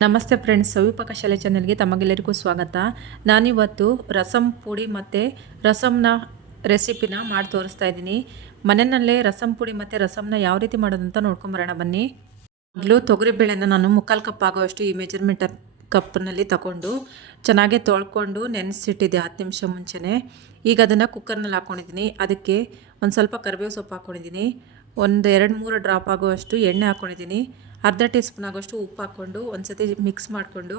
ನಮಸ್ತೆ ಫ್ರೆಂಡ್ಸ್, ಸವಿಪಾಕ ಶಾಲೆ ಚಾನೆಲ್ಗೆ ತಮಗೆಲ್ಲರಿಗೂ ಸ್ವಾಗತ. ನಾನಿವತ್ತು ರಸಂ ಪುಡಿ ಮತ್ತು ರಸಂನ ರೆಸಿಪಿನ ಮಾಡಿ ತೋರಿಸ್ತಾ ಇದ್ದೀನಿ. ಮನೆಯಲ್ಲೇ ರಸಂ ಪುಡಿ ಮತ್ತು ರಸಂನ ಯಾವ ರೀತಿ ಮಾಡೋದಂತ ನೋಡ್ಕೊಂಬರೋಣ ಬನ್ನಿ. ಮೊದಲು ತೊಗರಿಬೇಳೆನ ನಾನು 3/4 ಕಪ್ ಆಗೋಷ್ಟು ಈ ಮೆಜರ್ಮೆಂಟ್ ಕಪ್ನಲ್ಲಿ ತಗೊಂಡು ಚೆನ್ನಾಗಿ ತೊಳ್ಕೊಂಡು ನೆನೆಸಿಟ್ಟಿದ್ದೆ 10 ನಿಮಿಷ ಮುಂಚೆನೇ. ಈಗ ಅದನ್ನು ಕುಕ್ಕರ್ನಲ್ಲಿ ಹಾಕ್ಕೊಂಡಿದ್ದೀನಿ. ಅದಕ್ಕೆ ಒಂದು ಸ್ವಲ್ಪ ಕರಿಬೇವು ಸೊಪ್ಪು ಹಾಕ್ಕೊಂಡಿದ್ದೀನಿ. ಒಂದು 2-3 ಡ್ರಾಪ್ ಆಗುವಷ್ಟು ಎಣ್ಣೆ ಹಾಕ್ಕೊಂಡಿದ್ದೀನಿ. ಅರ್ಧ ಟೀ ಸ್ಪೂನ್ ಆಗೋಷ್ಟು ಉಪ್ಪು ಹಾಕ್ಕೊಂಡು ಒಂದ್ಸತಿ ಮಿಕ್ಸ್ ಮಾಡಿಕೊಂಡು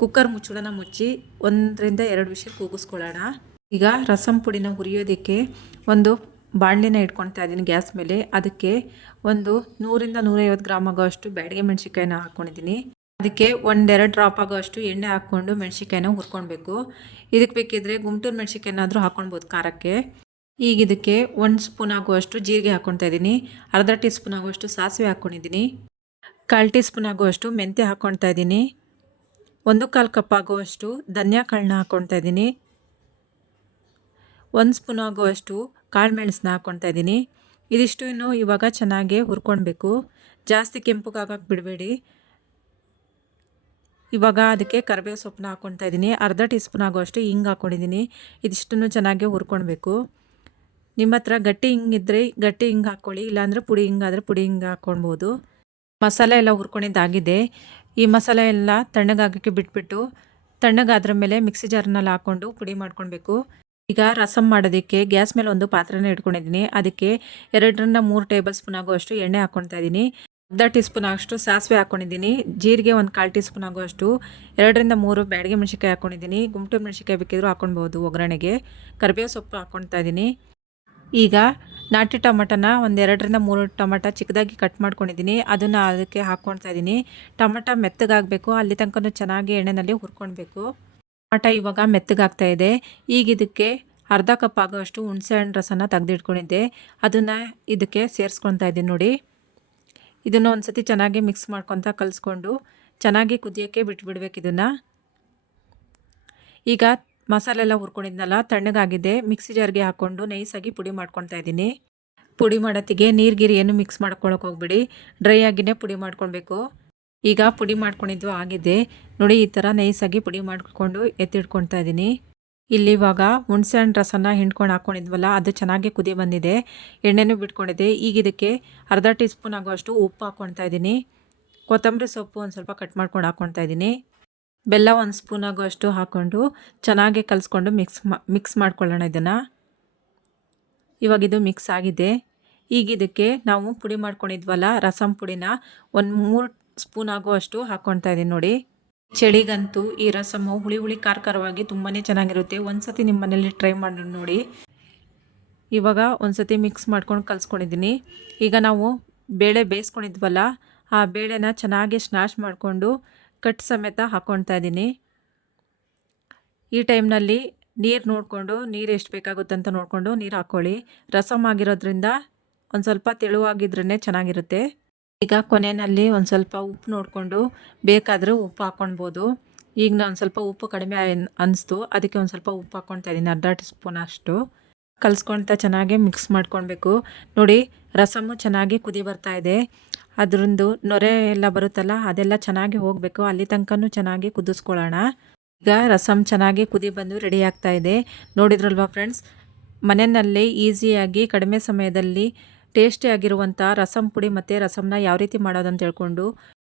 ಕುಕ್ಕರ್ ಮುಚ್ಚಳನ ಮುಚ್ಚಿ 1-2 ವಿಷಲ್ ಕೂಗಿಸ್ಕೊಳ್ಳೋಣ. ಈಗ ರಸಂ ಪುಡಿನ ಹುರಿಯೋದಕ್ಕೆ ಒಂದು ಬಾಣಲಿನ ಇಟ್ಕೊಳ್ತಾ ಇದ್ದೀನಿ ಗ್ಯಾಸ್ ಮೇಲೆ. ಅದಕ್ಕೆ ಒಂದು 100-150 ಗ್ರಾಮ್ ಆಗೋಷ್ಟು ಬ್ಯಾಡಗೆ ಮೆಣಸಿನ್ಕಾಯಿನ ಹಾಕ್ಕೊಂಡಿದ್ದೀನಿ. ಅದಕ್ಕೆ 1-2 ಡ್ರಾಪ್ ಆಗೋಷ್ಟು ಎಣ್ಣೆ ಹಾಕ್ಕೊಂಡು ಮೆಣಸಿನ್ಕಾಯಿನ ಹುರ್ಕೊಳ್ಬೇಕು. ಇದಕ್ಕೆ ಬೇಕಿದ್ರೆ ಗುಂಟೂರು ಮೆಣಸಿನ್ಕಾಯಿನಾದರೂ ಹಾಕ್ಕೊಳ್ಬೋದು ಖಾರಕ್ಕೆ. ಈಗ ಇದಕ್ಕೆ 1 ಸ್ಪೂನ್ ಆಗುವಷ್ಟು ಜೀರಿಗೆ ಹಾಕ್ಕೊಳ್ತಾ ಇದ್ದೀನಿ. ಅರ್ಧ ಟೀ ಸ್ಪೂನ್ ಆಗುವಷ್ಟು ಸಾಸಿವೆ ಹಾಕ್ಕೊಂಡಿದ್ದೀನಿ. 1/4 ಟೀ ಸ್ಪೂನ್ ಆಗುವಷ್ಟು ಮೆಂತ್ಯ ಹಾಕ್ಕೊಳ್ತಾ ಇದ್ದೀನಿ. 1/4 ಕಪ್ ಆಗುವಷ್ಟು ಧನಿಯಾ ಕಾಳನ್ನ ಹಾಕ್ಕೊಳ್ತಾ ಇದ್ದೀನಿ. 1 ಸ್ಪೂನ್ ಆಗುವಷ್ಟು ಕಾಳು ಮೆಣಸನ್ನ ಹಾಕ್ಕೊಳ್ತಾ ಇದ್ದೀನಿ. ಇದಿಷ್ಟು ಇವಾಗ ಚೆನ್ನಾಗಿ ಹುರ್ಕೊಳ್ಬೇಕು. ಜಾಸ್ತಿ ಕೆಂಪುಗಾಗಕ್ಕೆ ಬಿಡಬೇಡಿ. ಇವಾಗ ಅದಕ್ಕೆ ಕರಿಬೇವು ಸೊಪ್ಪನ್ನ ಹಾಕ್ಕೊಳ್ತಾ ಇದ್ದೀನಿ. ಅರ್ಧ ಟೀ ಸ್ಪೂನ್ ಆಗುವಷ್ಟು ಹಿಂಗೆ ಹಾಕ್ಕೊಂಡಿದ್ದೀನಿ. ಇದಿಷ್ಟನ್ನು ಚೆನ್ನಾಗಿ ಹುರ್ಕೊಳ್ಬೇಕು. ನಿಮ್ಮ ಹತ್ರ ಗಟ್ಟಿ ಹಿಂಗಿದ್ರೆ ಗಟ್ಟಿ ಹಿಂಗೆ ಹಾಕ್ಕೊಳ್ಳಿ, ಇಲ್ಲಾಂದರೆ ಪುಡಿ ಹಿಂಗಾದರೆ ಪುಡಿ ಹಿಂಗೆ ಹಾಕ್ಕೊಳ್ಬೋದು. ಮಸಾಲೆ ಎಲ್ಲ ಹುರ್ಕೊಂಡಿದ್ದಾಗಿದೆ. ಈ ಮಸಾಲೆ ಎಲ್ಲ ತಣ್ಣಗಾಗೋಕ್ಕೆ ಬಿಟ್ಬಿಟ್ಟು ತಣ್ಣಗಾದ್ರ ಮೇಲೆ ಮಿಕ್ಸಿ ಜಾರ್ನಲ್ಲಿ ಹಾಕ್ಕೊಂಡು ಪುಡಿ ಮಾಡ್ಕೊಳ್ಬೇಕು. ಈಗ ರಸಂ ಮಾಡೋದಕ್ಕೆ ಗ್ಯಾಸ್ ಮೇಲೆ ಒಂದು ಪಾತ್ರೆನ ಇಟ್ಕೊಂಡಿದ್ದೀನಿ. ಅದಕ್ಕೆ 2-3 ಟೇಬಲ್ ಸ್ಪೂನ್ ಆಗುವಷ್ಟು ಎಣ್ಣೆ ಹಾಕ್ಕೊಳ್ತಾ ಇದ್ದೀನಿ. ಅರ್ಧ ಟೀ ಸ್ಪೂನ್ ಆಗೋಷ್ಟು ಸಾಸಿವೆ ಹಾಕ್ಕೊಂಡಿದ್ದೀನಿ. ಜೀರಿಗೆ 1/4 ಟೀ ಸ್ಪೂನ್ ಆಗುವಷ್ಟು 2-3 ಬ್ಯಾಡಗೆ ಮೆಣಸಿನ್ಕಾಯಿ ಹಾಕ್ಕೊಂಡಿದ್ದೀನಿ. ಗುಂಟೂರು ಮೆಣಸಿನ್ಕಾಯಿ ಬೇಕಿದ್ರೂ ಹಾಕ್ಕೊಳ್ಬೋದು ಒಗ್ಗರಣೆಗೆ. ಕರಿಬೇವು ಸೊಪ್ಪು ಹಾಕ್ಕೊಳ್ತಾ ಇದ್ದೀನಿ. ಈಗ ನಾಟಿ ಟೊಮಟನ 1-3 ಟೊಮಟ ಚಿಕ್ಕದಾಗಿ ಕಟ್ ಮಾಡ್ಕೊಂಡಿದ್ದೀನಿ. ಅದನ್ನು ಅದಕ್ಕೆ ಹಾಕ್ಕೊಳ್ತಾ ಇದ್ದೀನಿ. ಟೊಮಟ ಮೆತ್ತಗಾಗಬೇಕು, ಅಲ್ಲಿ ತನಕ ಚೆನ್ನಾಗಿ ಎಣ್ಣೆಯಲ್ಲಿ ಹುರ್ಕೊಳ್ಬೇಕು. ಟೊಮಟ ಇವಾಗ ಮೆತ್ತಗಾಗ್ತಾ ಇದೆ. ಈಗ ಇದಕ್ಕೆ ಅರ್ಧ ಕಪ್ ಆಗೋಷ್ಟು ಹುಣಸೆ ಹಣ್ಣು ರಸನ ತೆಗೆದಿಟ್ಕೊಂಡಿದ್ದೆ. ಅದನ್ನು ಇದಕ್ಕೆ ಸೇರಿಸ್ಕೊಳ್ತಾ ಇದ್ದೀನಿ ನೋಡಿ. ಇದನ್ನು ಒಂದು ಸತಿ ಚೆನ್ನಾಗಿ ಮಿಕ್ಸ್ ಮಾಡ್ಕೊತ ಕಲಿಸ್ಕೊಂಡು ಚೆನ್ನಾಗಿ ಕುದಿಯೋಕ್ಕೆ ಬಿಟ್ಬಿಡ್ಬೇಕು ಇದನ್ನು. ಈಗ ಮಸಾಲೆ ಎಲ್ಲ ಹುರ್ಕೊಂಡಿದ್ನಲ್ಲ ತಣ್ಣಗಾಗಿದೆ. ಮಿಕ್ಸಿ ಜಾರ್ಗೆ ಹಾಕ್ಕೊಂಡು ನೈಸಾಗಿ ಪುಡಿ ಮಾಡ್ಕೊಳ್ತಾ ಇದ್ದೀನಿ. ಪುಡಿ ಮಾಡೋತ್ತಿಗೆ ನೀರು ಏನು ಮಿಕ್ಸ್ ಮಾಡ್ಕೊಳಕ್ಕೆ ಹೋಗ್ಬಿಡಿ, ಡ್ರೈ ಆಗಿನೇ ಪುಡಿ ಮಾಡ್ಕೊಳ್ಬೇಕು. ಈಗ ಪುಡಿ ಮಾಡ್ಕೊಂಡಿದ್ದು ಆಗಿದೆ ನೋಡಿ. ಈ ಥರ ನೈಸಾಗಿ ಪುಡಿ ಮಾಡಿಕೊಂಡು ಎತ್ತಿಟ್ಕೊಳ್ತಾ ಇದ್ದೀನಿ. ಇಲ್ಲಿ ಇವಾಗ ಹುಣಸೆ ಹಣ್ಣು ರಸನ ಹಿಂಡ್ಕೊಂಡು ಹಾಕ್ಕೊಂಡಿದ್ವಲ್ಲ, ಅದು ಚೆನ್ನಾಗಿ ಕುದಿ ಬಂದಿದೆ, ಎಣ್ಣೆನೂ ಬಿಟ್ಕೊಂಡಿದೆ. ಈಗ ಇದಕ್ಕೆ ಅರ್ಧ ಟೀ ಸ್ಪೂನ್ ಆಗುವಷ್ಟು ಉಪ್ಪು ಹಾಕ್ಕೊಳ್ತಾ ಇದ್ದೀನಿ. ಕೊತ್ತಂಬರಿ ಸೊಪ್ಪು ಒಂದು ಸ್ವಲ್ಪ ಕಟ್ ಮಾಡ್ಕೊಂಡು ಹಾಕ್ಕೊಳ್ತಾ ಇದ್ದೀನಿ. ಬೆಲ್ಲ 1 ಸ್ಪೂನ್ ಆಗುವಷ್ಟು ಹಾಕ್ಕೊಂಡು ಚೆನ್ನಾಗಿ ಕಲಿಸ್ಕೊಂಡು ಮಿಕ್ಸ್ ಮಾಡ್ಕೊಳ್ಳೋಣ ಇದನ್ನು. ಇವಾಗ ಇದು ಮಿಕ್ಸ್ ಆಗಿದೆ. ಈಗ ಇದಕ್ಕೆ ನಾವು ಪುಡಿ ಮಾಡ್ಕೊಂಡಿದ್ವಲ್ಲ ರಸಂ ಪುಡಿನ 1-3 ಸ್ಪೂನ್ ಆಗುವಷ್ಟು ಹಾಕ್ಕೊಳ್ತಾ ಇದ್ದೀನಿ ನೋಡಿ. ಚಳಿಗಂತೂ ಈ ರಸಮು ಹುಳಿ ಖಾರವಾಗಿ ತುಂಬಾ ಚೆನ್ನಾಗಿರುತ್ತೆ. ಒಂದು ಸತಿ ನಿಮ್ಮ ಮನೇಲಿ ಟ್ರೈ ಮಾಡಿ ನೋಡಿ. ಇವಾಗ ಒಂದು ಸತಿ ಮಿಕ್ಸ್ ಮಾಡ್ಕೊಂಡು ಕಲಿಸ್ಕೊಂಡಿದ್ದೀನಿ. ಈಗ ನಾವು ಬೇಳೆ ಬೇಯಿಸ್ಕೊಂಡಿದ್ವಲ್ಲ, ಆ ಬೇಳೆನ ಚೆನ್ನಾಗಿ ಸ್ಮ್ಯಾಶ್ ಮಾಡಿಕೊಂಡು ಕಟ್ ಸಮೇತ ಹಾಕ್ಕೊಳ್ತಾ ಇದ್ದೀನಿ. ಈ ಟೈಮ್ನಲ್ಲಿ ನೀರು ನೋಡಿಕೊಂಡು, ನೀರು ಎಷ್ಟು ಬೇಕಾಗುತ್ತೆ ಅಂತ ನೋಡಿಕೊಂಡು ನೀರು ಹಾಕ್ಕೊಳ್ಳಿ. ರಸಮ್ ಆಗಿರೋದ್ರಿಂದ ಒಂದು ಸ್ವಲ್ಪ ತೆಳುವಾಗಿದ್ರೇ ಚೆನ್ನಾಗಿರುತ್ತೆ. ಈಗ ಕೊನೆಯಲ್ಲಿ ಒಂದು ಸ್ವಲ್ಪ ಉಪ್ಪು ನೋಡಿಕೊಂಡು ಬೇಕಾದರೂ ಉಪ್ಪು ಹಾಕ್ಕೊಳ್ಬೋದು. ಈಗ ನಾನು ಸ್ವಲ್ಪ ಉಪ್ಪು ಕಡಿಮೆ ಅನಿಸ್ತು, ಅದಕ್ಕೆ ಒಂದು ಸ್ವಲ್ಪ ಉಪ್ಪು ಹಾಕ್ಕೊಳ್ತಾ ಇದ್ದೀನಿ, ಅರ್ಧ ಟೀ ಸ್ಪೂನ್ ಅಷ್ಟು. ಕಲಿಸ್ಕೊಳ್ತಾ ಚೆನ್ನಾಗಿ ಮಿಕ್ಸ್ ಮಾಡ್ಕೊಳ್ಬೇಕು ನೋಡಿ. ರಸಮ್ಮು ಚೆನ್ನಾಗಿ ಕುದಿ ಬರ್ತಾ ಇದೆ. ಅದರಿಂದ ನೊರೆ ಎಲ್ಲ ಬರುತ್ತಲ್ಲ, ಅದೆಲ್ಲ ಚೆನ್ನಾಗಿ ಹೋಗಬೇಕು. ಅಲ್ಲಿ ತನಕನೂ ಚೆನ್ನಾಗಿ ಕುದಿಸ್ಕೊಳ್ಳೋಣ. ಈಗ ರಸಮ್ ಚೆನ್ನಾಗಿ ಕುದಿ ಬಂದು ರೆಡಿ ಆಗ್ತಾ ಇದೆ. ನೋಡಿದ್ರಲ್ವಾ ಫ್ರೆಂಡ್ಸ್, ಮನೆಯಲ್ಲೇ ಈಸಿಯಾಗಿ ಕಡಿಮೆ ಸಮಯದಲ್ಲಿ ಟೇಸ್ಟಿಯಾಗಿರುವಂಥ ರಸಂ ಪುಡಿ ಮತ್ತು ರಸಮ್ನ ಯಾವ ರೀತಿ ಮಾಡೋದಂತ ಹೇಳ್ಕೊಂಡು,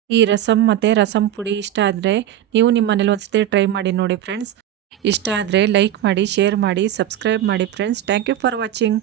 ಈ ರಸಮ್ ಮತ್ತು ರಸಂ ಪುಡಿ ಇಷ್ಟ ಆದರೆ ನೀವು ನಿಮ್ಮ ಮನೇಲಿ ಒಂದ್ಸತಿ ಟ್ರೈ ಮಾಡಿ ನೋಡಿ ಫ್ರೆಂಡ್ಸ್. ಇಷ್ಟ ಆದರೆ ಲೈಕ್ ಮಾಡಿ, ಶೇರ್ ಮಾಡಿ, ಸಬ್ಸ್ಕ್ರೈಬ್ ಮಾಡಿ friends. Thank you for watching.